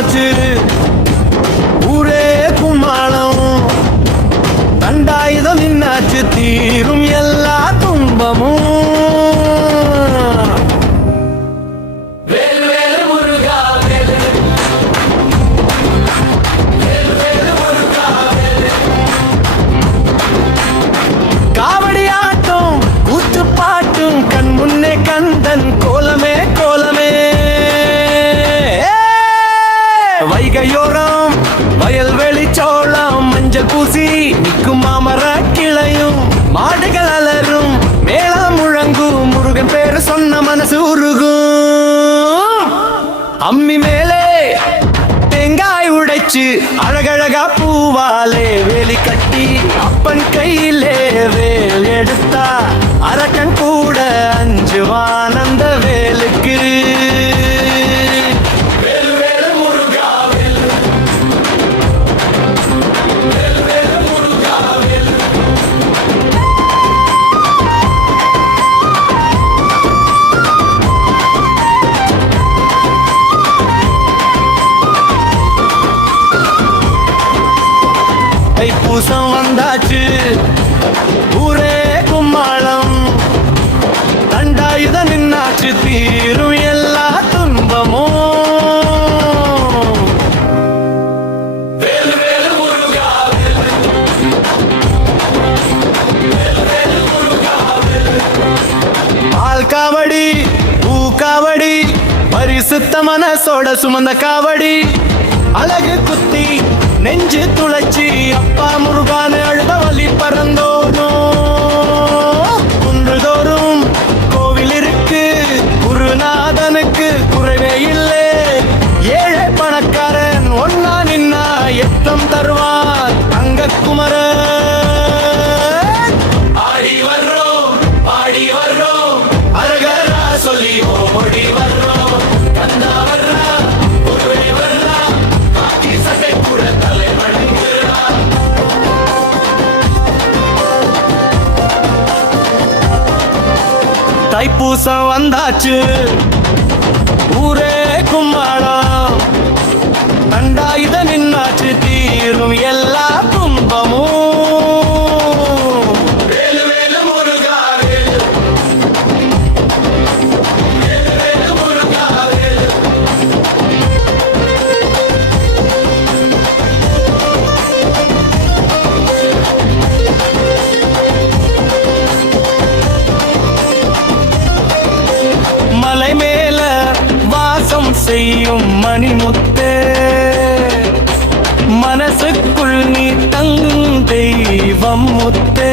வந்தாச்சு ஊரே கும்மாளம் தண்டாயுதம் நின்னாச்சு தீரும் எல்லா துன்பமும் கந்தன் கோலமே கோலமே வைகையோரம் வயல்வெளி சோளம் மஞ்சள் பூசி நிற்கும் மாமர கிளையும் மாடுகள் அலரும் மேளம் முழங்கும் முருகன் பேரு சொன்ன மனசு உருகும் அம்மி மேலே தேங்காய் உடைச்சு அழகழகா பூவாலே வேலி கட்டி அப்பன் கையிலே வேல் எடுத்தா அரக்கன் கூட அஞ்சுவான் அந்த வேலுக்கு தைப்பூசம் வந்தாச்சு ஊரே கும்மாளம் தண்டாயுதம் நின்னாச்சு தீரும் எல்லா துன்பமும் பால் காவடி பூ காவடி பரிசுத்த மனசோட சுமந்த காவடி அழகு குத்தி நெஞ்சு துளைச்சி அப்பா முருகான அழுத வழி பறந்தோனோ குன்றுதோறும் கோவில் இருக்கு குருநாதனுக்கு குறைவே இல்லை ஏழை பணக்காரன் ஒன்னா நின்னா எத்தம் தருவான் அங்க குமர ஆடி வர்றோம் பாடி வர்றோம் அரகரா சொல்லி ஓடி வர்றோம் கந்தா வர்றா குருவே வர்றா காக்கி சட்டை கூட தலை மணிக்கிறா தைப்பூசம் வந்தாச்சு ஊரே கும்மாளம் தண்டாயுத நின்னாச்சு தீரும் எல்லா துன்பமும் மலை மேல வாசம் செய்யும் மணிமுத்தே மனசுக்குள் நீ தங்கும் தெய்வம் முத்தே